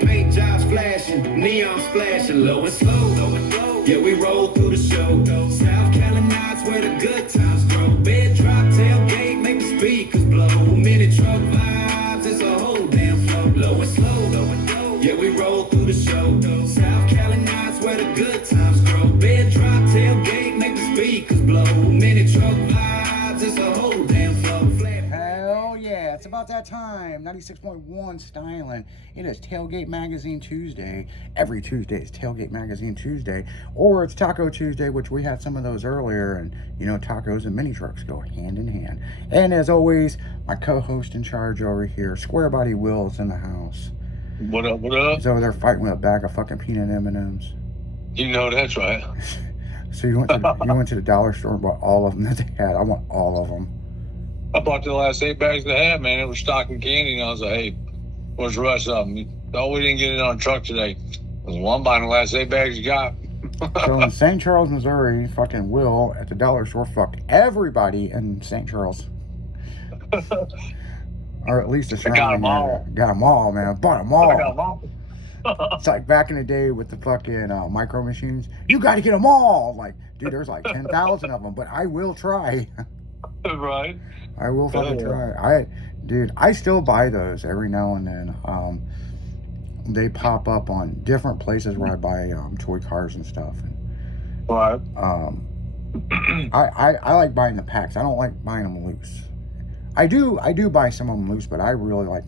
Paint jobs flashing, neon splashing, low and slow. Yeah, we roll through the show. South Carolina's where the good times grow. Bed drop, tailgate, make the speakers blow. Mini truck vibes, it's a whole damn flow. Low and slow. Yeah, we roll through the show. South Carolina's where the good times grow. Bed drop, tailgate, make the speakers blow. Mini truck vibes, it's a whole damn flow. Hell yeah, it's about that time. 96.1 styling. It is Tailgate Magazine Tuesday. Every Tuesday is Tailgate Magazine Tuesday. Or it's Taco Tuesday, which we had some of those earlier. And, you know, tacos and mini trucks go hand in hand. And as always, my co-host in charge over here, Square Body Will, is in the house. What up, what up? He's over there fighting with a bag of fucking peanut M&Ms. You know that's right. So you went to the dollar store and bought all of them that they had. I want all of them. I bought the last 8 bags they had, man. It was stocking candy, and I was like, hey, where's the rest of them? Oh, we didn't get it on truck today. I was, well, I'm buying the last 8 bags you got. So in St. Charles, Missouri, fucking Will at the dollar store fucked everybody in St. Charles. Or at least the surrounding got them all. area. Got them all, man. Bought them all. I got them all. It's like back in the day with the fucking micro machines. You got to get them all. Like, dude, there's like 10,000 of them, but I will try. Right. I will fucking try. I still buy those every now and then. They pop up on different places where I buy toy cars and stuff. And, Right. I like buying the packs. I don't like buying them loose. I do buy some of them loose, but I really like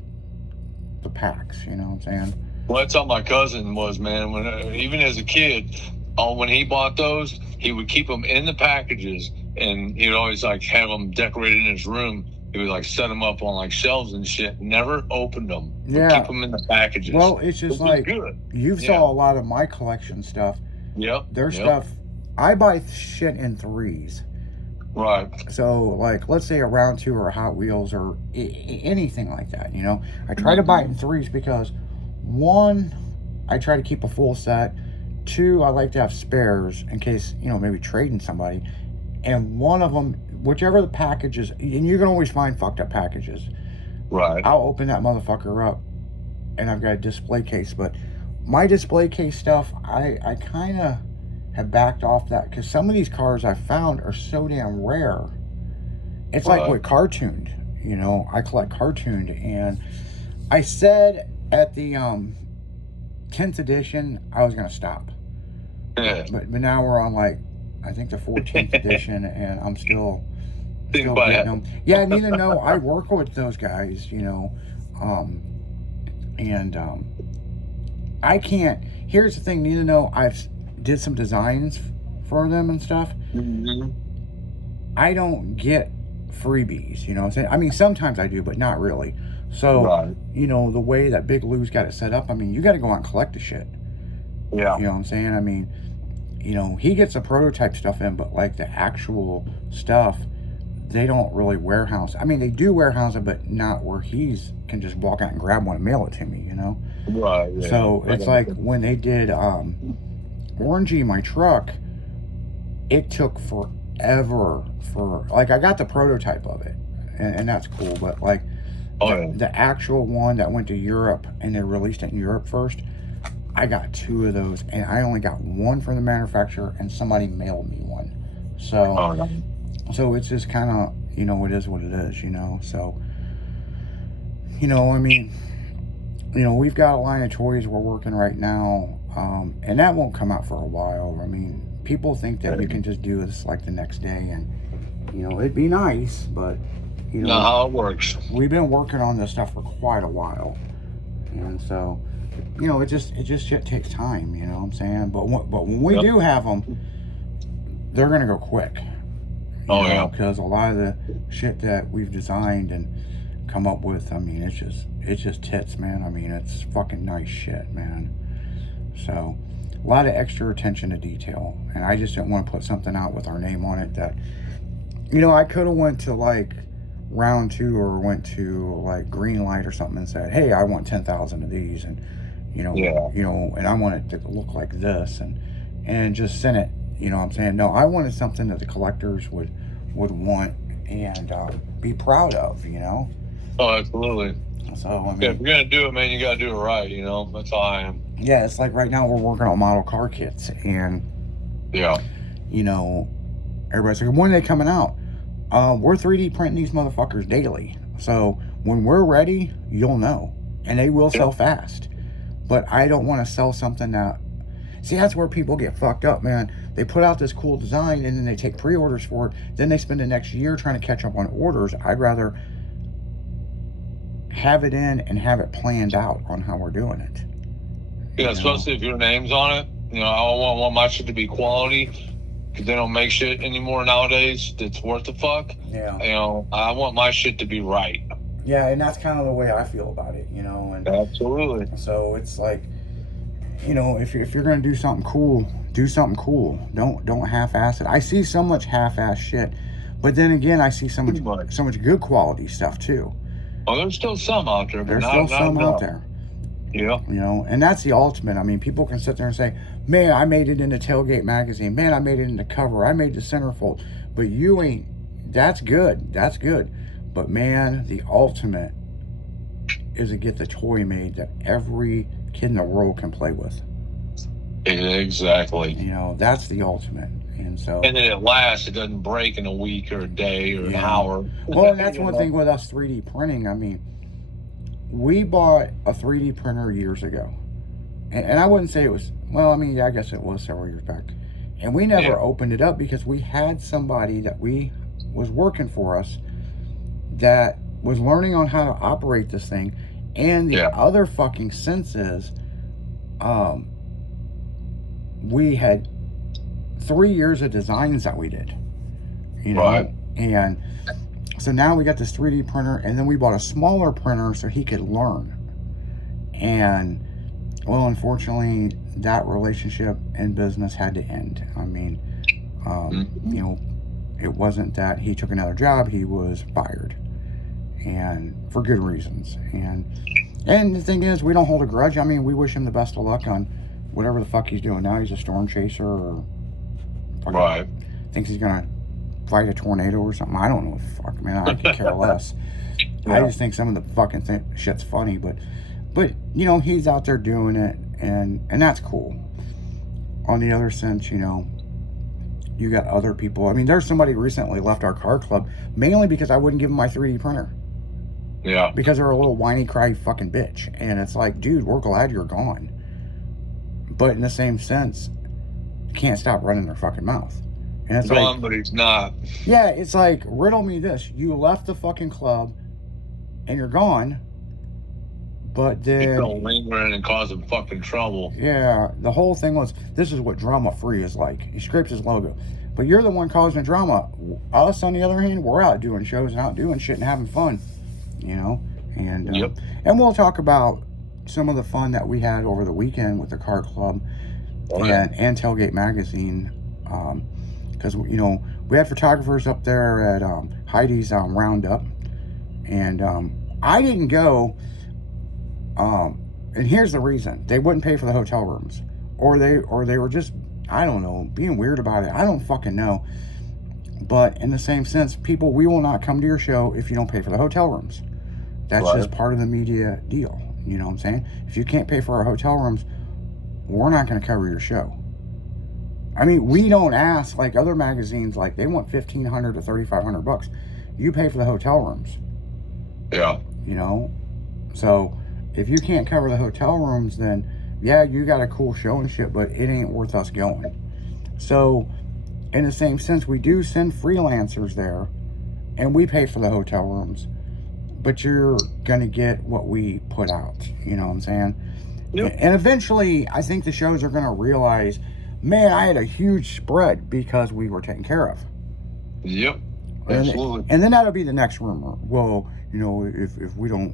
the packs. You know what I'm saying? Well, that's how my cousin was, man. When even as a kid, when he bought those, he would keep them in the packages, and he would always like have them decorated in his room. He would like set them up on like shelves and shit. Never opened them. Yeah. Keep them in the packages. Well, it's just like good. You've saw a lot of my collection stuff. Yep. Their stuff. I buy shit in threes. Right. So, like, let's say a Round 2 or a Hot Wheels or anything like that, you know? I try to buy it in threes because, one, I try to keep a full set. Two, I like to have spares in case, you know, maybe trading somebody. And one of them, whichever the package is, and you can always find fucked up packages. Right. I'll open that motherfucker up and I've got a display case. But my display case stuff, I kind of have backed off that because some of these cars I found are so damn rare. It's like with cartooned, you know, I collect cartooned, and I said at the 10th edition I was gonna stop. Yeah. But now we're on like I think the 14th edition, and I'm still getting them. Yeah, I need to know. I work with those guys, you know, and I can't. Here's the thing, need to know. I've did some designs for them and stuff. Mm-hmm. I don't get freebies, you know what I'm saying? I mean, sometimes I do, but not really. So, you know, the way that Big Lou's got it set up, I mean, you got to go out and collect the shit. Yeah. You know what I'm saying? I mean, you know, he gets the prototype stuff in, but like the actual stuff, they don't really warehouse. I mean, they do warehouse it, but not where he's can just walk out and grab one and mail it to me, you know? Right. Yeah. So it's like when they did Orangey, my truck, it took forever for, like, I got the prototype of it, and that's cool, but like the actual one that went to Europe and they released it in Europe first, I got 2 of those, and I only got one from the manufacturer, and somebody mailed me one. So, so it's just kind of, you know, it is what it is, you know. So, you know, I mean, you know, we've got a line of toys we're working right now, and that won't come out for a while. I mean, people think that you can just do this like the next day, and you know, it'd be nice, but you know, not how it works. We've been working on this stuff for quite a while, and so. You know, it just shit takes time, you know what I'm saying? But when we do have them, they're going to go quick. Because a lot of the shit that we've designed and come up with, I mean, it's just tits, man. I mean, it's fucking nice shit, man. So, a lot of extra attention to detail. And I just didn't want to put something out with our name on it that, you know, I could have went to like Round 2 or went to like Green Light or something and said, hey, I want 10,000 of these, and you know, and I want it to look like this, and just send it, you know what I'm saying? No, I wanted something that the collectors would want and be proud of, you know? Oh, absolutely. So, I mean, Yeah, if you're gonna do it, man, you gotta do it right. You know, that's how I am. yeah, it's like right now we're working on model car kits, and Yeah. you know, everybody's like, when are they coming out? We're 3D printing these motherfuckers daily. So when we're ready, you'll know, and they will sell fast. But I don't want to sell something that. See, that's where people get fucked up, man. They put out this cool design and then they take pre-orders for it. Then they spend the next year trying to catch up on orders. I'd rather have it in and have it planned out on how we're doing it. Yeah, especially if your name's on it. You know, I want my shit to be quality, because they don't make shit anymore nowadays that's worth the fuck. Yeah. You know, I want my shit to be right. Yeah, and that's kind of the way I feel about it, you know. And Absolutely. so it's like, you know, if you're gonna do something cool, do something cool. Don't half-ass it. I see so much half-ass shit, but then again, I see so much good quality stuff too. Well, there's still some out there, but There's not still some enough. out there. Yeah. You know, and that's the ultimate. I mean, people can sit there and say, man, I made it into Tailgate magazine. Man, I made it into cover. I made the centerfold. But you ain't. That's good. That's good. But man, the ultimate is to get the toy made that every kid in the world can play with. Exactly. You know, that's the ultimate. And so. And then it lasts. It doesn't break in a week or a day or an hour. Well, and that's one thing with us 3D printing. I mean, we bought a 3D printer years ago. And I wouldn't say it was, well, I mean, yeah, I guess it was several years back. And we never opened it up because we had somebody that was working for us that was learning on how to operate this thing. And the other fucking sense is, we had 3 years of designs that we did. You know? Right. And so now we got this 3D printer, and then we bought a smaller printer so he could learn. And, well, unfortunately, that relationship and business had to end. I mean, you know, it wasn't that he took another job, he was fired. And for good reasons. And the thing is, we don't hold a grudge. I mean, we wish him the best of luck on whatever the fuck he's doing now. He's a storm chaser or thinks he's going to fight a tornado or something. I don't know. Fuck, man, I could care less. I just think some of the fucking shit's funny, but you know, he's out there doing it, and that's cool. On the other sense, you know, you got other people. I mean, there's somebody recently left our car club mainly because I wouldn't give him my 3D printer. Yeah. Because they're a little whiny cry fucking bitch, and it's like, dude, we're glad you're gone. But in the same sense, you can't stop running their fucking mouth. And it's gone, but he's not. Yeah, it's like, riddle me this. You left the fucking club and you're gone, but then He's still lingering and causing fucking trouble. Yeah, the whole thing was, this is what drama free is like. He scrapes his logo. But you're the one causing the drama. Us, on the other hand, we're out doing shows and out doing shit and having fun. You know? And and we'll talk about some of the fun that we had over the weekend with the car club and Tailgate magazine. Because, you know, we had photographers up there at Heidi's Roundup. And I didn't go. And here's the reason. They wouldn't pay for the hotel rooms. Or they were just, I don't know, being weird about it. I don't fucking know. But in the same sense, people, we will not come to your show if you don't pay for the hotel rooms. That's just part of the media deal. You know what I'm saying? If you can't pay for our hotel rooms, we're not going to cover your show. I mean, we don't ask like other magazines, like they want $1,500 to $3,500. You pay for the hotel rooms. Yeah. You know? So if you can't cover the hotel rooms, then yeah, you got a cool show and shit, but it ain't worth us going. So in the same sense, we do send freelancers there and we pay for the hotel rooms, but you're going to get what we put out. You know what I'm saying? Yep. And eventually, I think the shows are going to realize, man, I had a huge spread because we were taken care of. Yep. Absolutely. And then that'll be the next rumor. Well, you know, if we don't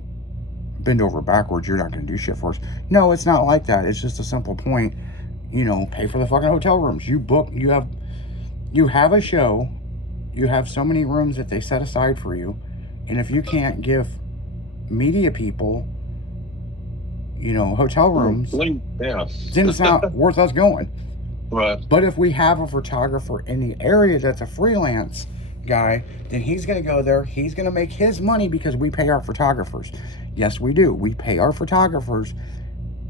bend over backwards, you're not going to do shit for us. No, it's not like that. It's just a simple point. You know, pay for the fucking hotel rooms. You have a show. You have so many rooms that they set aside for you. And if you can't give media people, you know, hotel rooms, then it's not worth us going. Right. But if we have a photographer in the area that's a freelance guy, then he's going to go there. He's going to make his money because we pay our photographers. Yes, we do. We pay our photographers,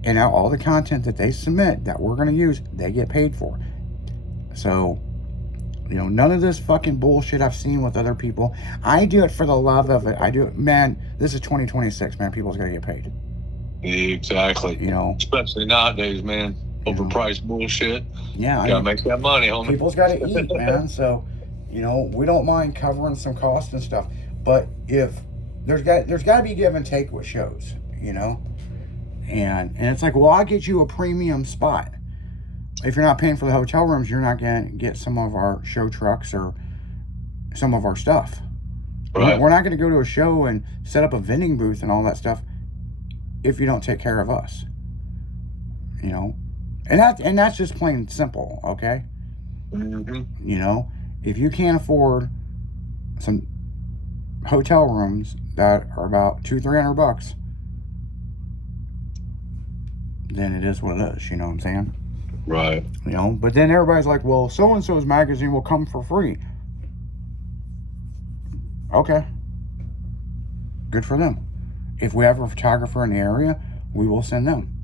and now all the content that they submit that we're going to use, they get paid for. So, you know, none of this fucking bullshit I've seen with other people. I do it for the love of it. I do it, man. This is 2026, man. People's got to get paid. Exactly. You know, especially nowadays, man. Overpriced bullshit. Yeah, Gotta make that money, homie. People's got to eat, man. So, you know, we don't mind covering some costs and stuff. But if there's got to be give and take with shows, you know, and it's like, well, I'll get you a premium spot. If you're not paying for the hotel rooms, you're not going to get some of our show trucks or some of our stuff. Right. We're not going to go to a show and set up a vending booth and all that stuff if you don't take care of us. You know, and that's just plain simple, okay? Mm-hmm. You know, if you can't afford some hotel rooms that are about $200-300, then it is what it is. You know what I'm saying? Right. You know, but then everybody's like, well, so-and-so's magazine will come for free. Okay. Good for them. If we have a photographer in the area, we will send them.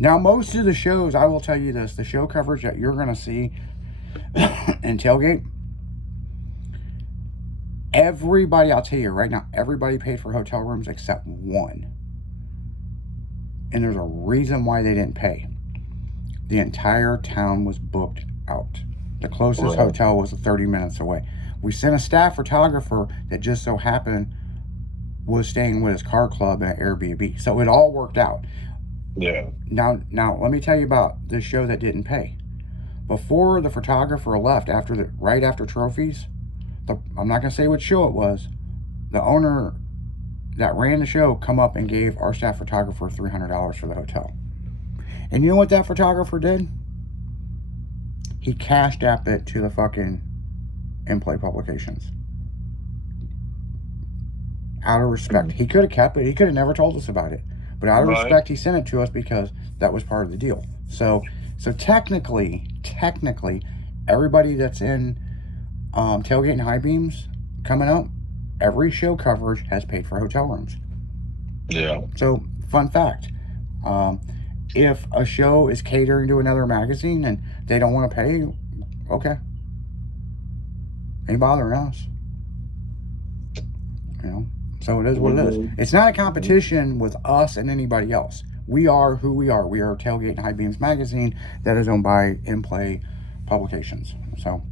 Now, most of the shows, I will tell you this, the show coverage that you're going to see in Tailgate, everybody, I'll tell you right now, everybody paid for hotel rooms except one. And there's a reason why they didn't pay. The entire town was booked out. The closest hotel was 30 minutes away. We sent a staff photographer that just so happened was staying with his car club at Airbnb. So it all worked out. Yeah. Now, let me tell you about this show that didn't pay. Before the photographer left, right after trophies, I'm not gonna say what show it was. The owner that ran the show come up and gave our staff photographer $300 for the hotel. And you know what that photographer did? He cashed apped it to the fucking in-play publications. Out of respect, he could have kept it. He could have never told us about it. But out of respect, he sent it to us because that was part of the deal. So technically, everybody that's in Tailgate and High Beams coming up, every show coverage has paid for hotel rooms. Yeah. So, fun fact, if a show is catering to another magazine and they don't want to pay, okay. Ain't bothering us. You know? So it is what it is. It's not a competition with us and anybody else. We are who we are. We are Tailgate and High Beams magazine that is owned by In Play Publications. So,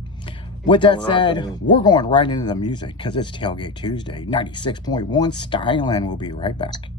with that said, we're going right into the music because it's Tailgate Tuesday. 96.1 Styling. We'll be right back.